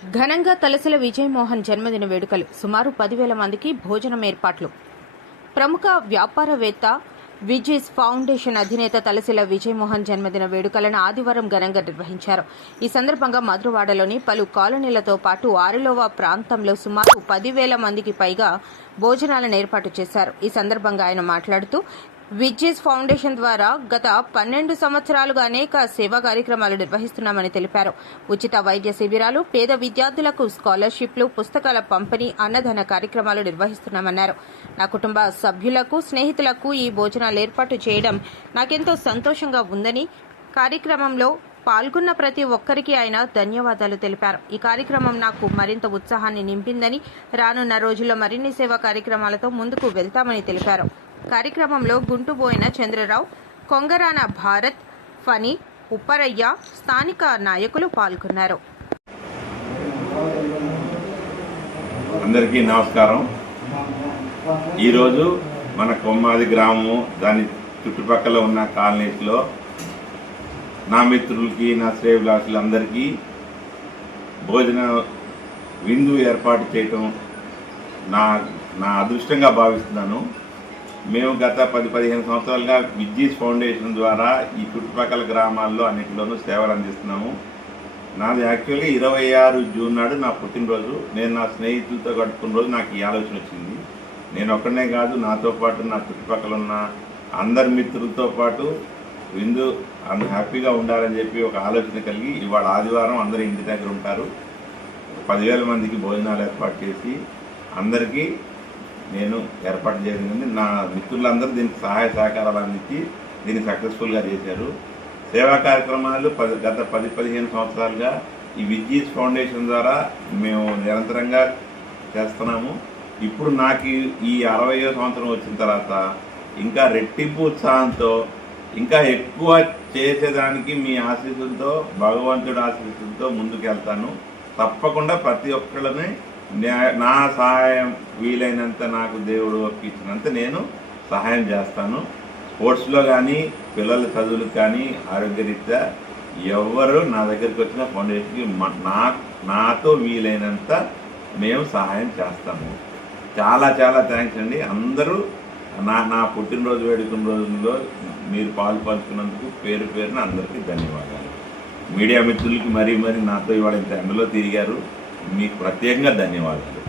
ఘనంగా తలసిల విజయమోహన్ జన్మదిన వేడుకలు. సుమారు 10,000 మందికి భోజనం ఏర్పాట్లు. ప్రముఖ వ్యాపారవేత్త విజీస్ ఫౌండేషన్ అధినేత తలసిల విజయమోహన్ జన్మదిన వేడుకలను ఆదివారం ఘనంగా నిర్వహించారు. ఈ సందర్భంగా మధురవాడలోని పలు కాలనీలతో పాటు ఆరులోవ ప్రాంతంలో సుమారు 10,000 మందికి పైగా భోజనాలను ఏర్పాటు చేశారు. ఈ సందర్భంగా ఆయన మాట్లాడుతూ విజీస్ ఫౌండేషన్ ద్వారా గత 12 సంవత్సరాలుగా అనేక సేవా కార్యక్రమాలు నిర్వహిస్తున్నామని తెలిపారు. ఉచిత వైద్య శిబిరాలు, పేద విద్యార్థులకు స్కాలర్షిప్లు, పుస్తకాల పంపిణీ, అన్నదాన కార్యక్రమాలు నిర్వహిస్తున్నామన్నారు. నా కుటుంబ సభ్యులకు, స్నేహితులకు ఈ భోజనాలు ఏర్పాటు చేయడం నాకెంతో సంతోషంగా ఉందని, కార్యక్రమంలో పాల్గొన్న ప్రతి ఒక్కరికి ఆయన ధన్యవాదాలు తెలిపారు. ఈ కార్యక్రమం నాకు మరింత ఉత్సాహాన్ని నింపిందని, రానున్న రోజుల్లో మరిన్ని సేవా కార్యక్రమాలతో ముందుకు వెళ్తామని తెలిపారు. కార్యక్రమంలో గుంటుబోయిన చంద్రరావు, కొంగరాన భారత్, ఫనీ, ఉప్పరయ్య, స్థానిక నాయకులు పాల్గొన్నారు. అందరికీ నమస్కారం. ఈరోజు మన కొమ్మాది గ్రామము, దాని చుట్టుపక్కల ఉన్న కాలనీస్లో నా మిత్రులకి, నా శ్రేయభిలాషులందరికీ భోజన విందు ఏర్పాటు చేయటం నా అదృష్టంగా భావిస్తున్నాను. మేము గత 10-15 సంవత్సరాలుగా విజీస్ ఫౌండేషన్ ద్వారా ఈ చుట్టుపక్కల గ్రామాల్లో అన్నింటిలోనూ సేవలు అందిస్తున్నాము. నాది యాక్చువల్గా 26 జూన్ నాడు నా పుట్టినరోజు. నేను నా స్నేహితులతో గడుపుకున్న రోజు నాకు ఈ ఆలోచన వచ్చింది. నేను ఒక్కడనే కాదు, నాతో పాటు నా చుట్టుపక్కల ఉన్న అందరి మిత్రులతో పాటు విందు హ్యాపీగా ఉండాలని చెప్పి ఒక ఆలోచన కలిగి ఇవాళ ఆదివారం అందరూ ఇంటి దగ్గర ఉంటారు. 10,000 మందికి భోజనాలు ఏర్పాటు చేసి అందరికీ నేను ఏర్పాటు చేసింది. నా మిత్రులందరూ దీనికి సహాయ సహకారాలు అందించి దీన్ని సక్సెస్ఫుల్గా చేశారు. సేవా కార్యక్రమాలు గత 10-15 సంవత్సరాలుగా ఈ విజీస్ ఫౌండేషన్ ద్వారా మేము నిరంతరంగా చేస్తున్నాము. ఇప్పుడు నాకు ఈ 60వ సంవత్సరం వచ్చిన తర్వాత ఇంకా రెట్టింపు ఉత్సాహంతో ఇంకా ఎక్కువ చేసేదానికి మీ ఆశీస్సులతో, భగవంతుడి ఆశీస్సులతో ముందుకు వెళ్తాను. తప్పకుండా ప్రతి ఒక్కళ్ళని నా సహాయం వీలైనంత, నాకు దేవుడు ఇచ్చినంత నేను సహాయం చేస్తాను. స్పోర్ట్స్లో కానీ, పిల్లల చదువులకు కానీ, ఆరోగ్యరీత్యా ఎవరు నా దగ్గరికి వచ్చిన ఫౌండేషన్కి నాతో వీలైనంత మేము సహాయం చేస్తాము. చాలా చాలా థ్యాంక్స్ అండి. అందరూ నా పుట్టినరోజు వేడుకున్న రోజుల్లో మీరు పాలు పంచుకున్నందుకు పేరు పేరున అందరికీ ధన్యవాదాలు. మీడియా మిత్రులకి మరీ నాతో ఇవాళ ఇంత ఎండలో తిరిగారు, మీకు ప్రత్యేకంగా ధన్యవాదాలు.